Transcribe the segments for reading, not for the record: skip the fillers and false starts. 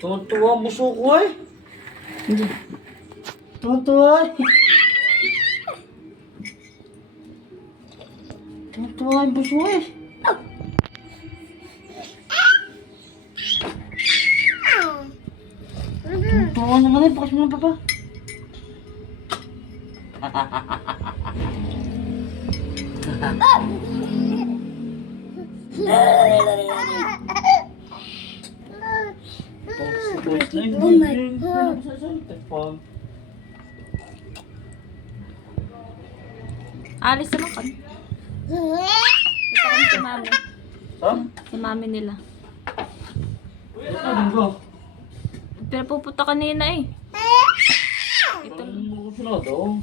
Tuwa-tuwa ang buso ko eh. Hindi. Tuwa-tuwa eh. Tuwa-tuwa ang buso eh. Tuwa naman eh. Bakas mo na papa. Oh my God. Alis naman kami. Ito kami si mami. Ha? Si mami nila. Ano ba? Pero pupunta kanina eh. Ito. Ano ko sila daw?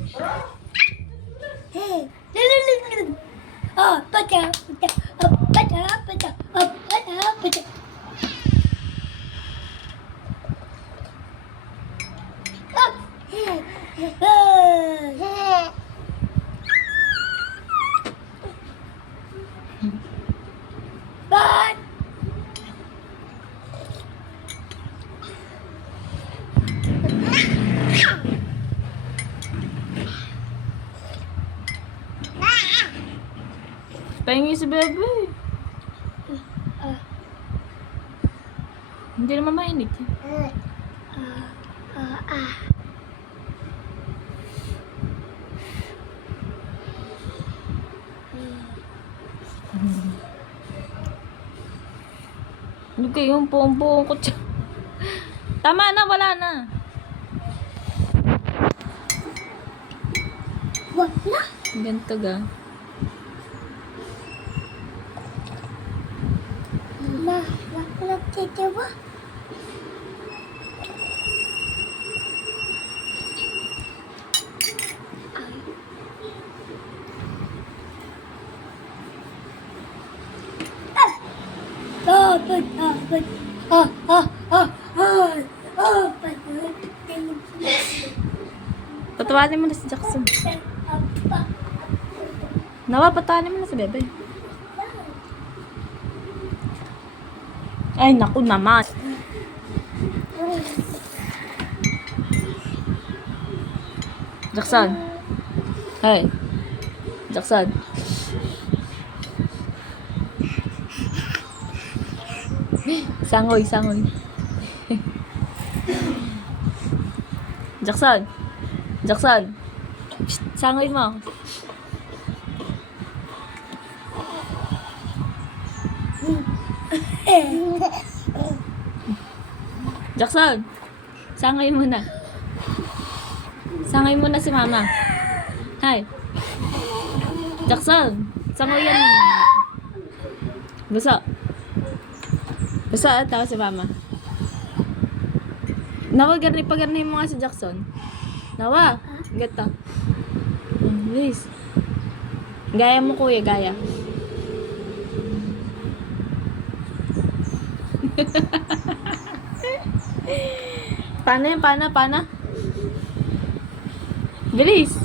Pahingi si bebe. Hindi naman mainit. Ano kayo yung buong-buong ko dyan? Tama na, wala na. Ganito ga. Patawanin mo na si Jackson. Nawa, patawanin mo na si bebe. Ay, naku naman. Jackson. Hey. Jackson. Sangoy, sangoy. Jackson. Jackson. Psst, sangoy mo. Jackson. Sangoy mo na. Sangoy mo na si mama. Hi. Jackson. Sangoy yan. Buso. Buso at tao si mama. Nawa, pagarni mo nga si Jackson. Nawa. Gata. Please. Gaya mo kuya, gaya. Paano yan? Paano? Bilis!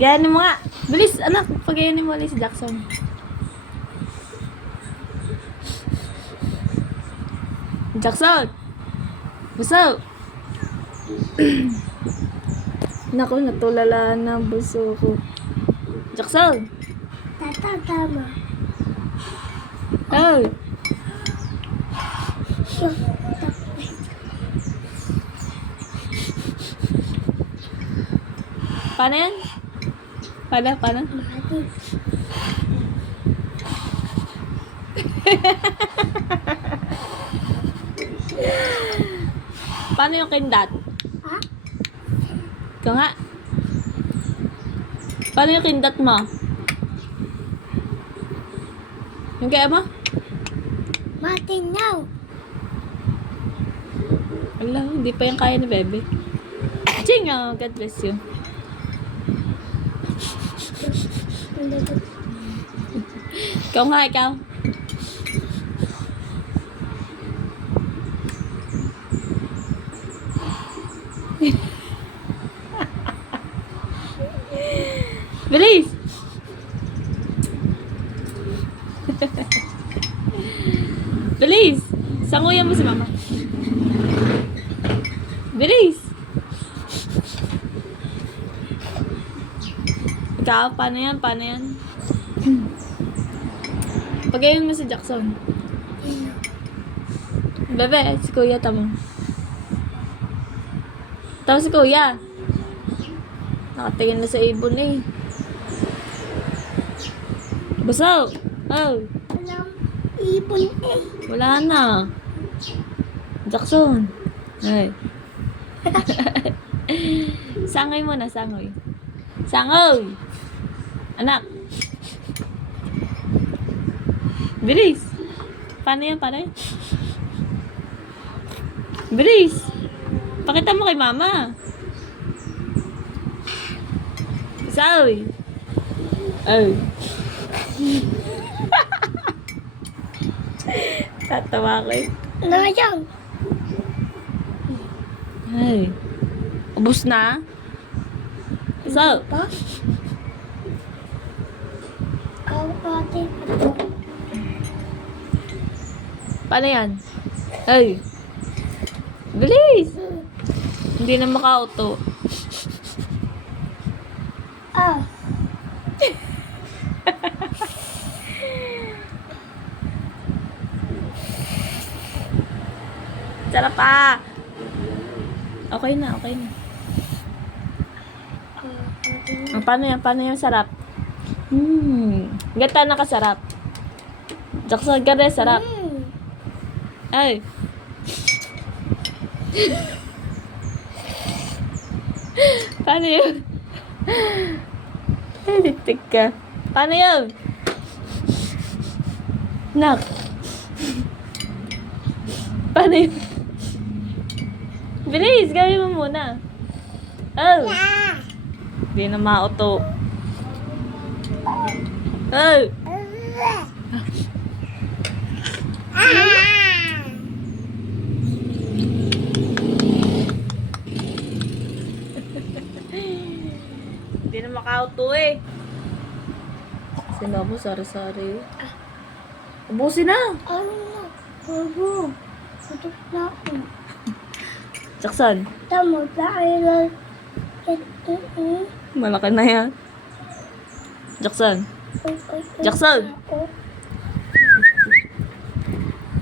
Gayanin mo nga. Bilis, anak. Pagayanin mo ulit si Jackson. Jackson! Buso! Naku, natulala na buso ko. Jackson! Tama. Oh! Paano yan? Paano? Paano yung kindat? Ha? Ikaw nga. Paano yung kindat mo? Yung kaya mo? Matinaw. Ala, hindi pa yung kaya ni Bebe. Ching! Oh, God bless you. Ikaw nga, ikaw. Bilis! Bilis! Sanguyan mo si mama. Bilis! Ikaw, paano yan? Paano yan? Pagayon mo si Jackson. Bebe, si Kuya, tama. Tama si Kuya. Nakatingin na sa ibon eh. Basaw! Oh! Walang ibon eh. Wala na. Jackson. Ay. Sangoy muna, sangoy. Sangoy! Anak. Bilis. Paano yan? Paano yan? Bilis. Pakita mo kay mama. Saoy. Oh. Tatawa ko eh. Ano nga yan? Ay. Ubus na? So, Pa? Ate. paano yan? Ay. Bilis. Hindi na maka-auto. Ah. Sarap pa. Okay na, okay na. Paano yan? Paano yung sarap? Gata nakasarap. Jackson, gare, sarap. Ay. Paano yun? Ay, litik ka. Paano yun? Nak. Paano yun? Bilis, gawin mo muna. Oh. Hindi na ma-auto. Oh. Hindi na maka-auto eh. Sino mo, sari-sari. Ubusin na. Ano na? Obo. Tutok na ako. Jackson, Tama ba kayo? malaki na yan. Jackson. Jackson.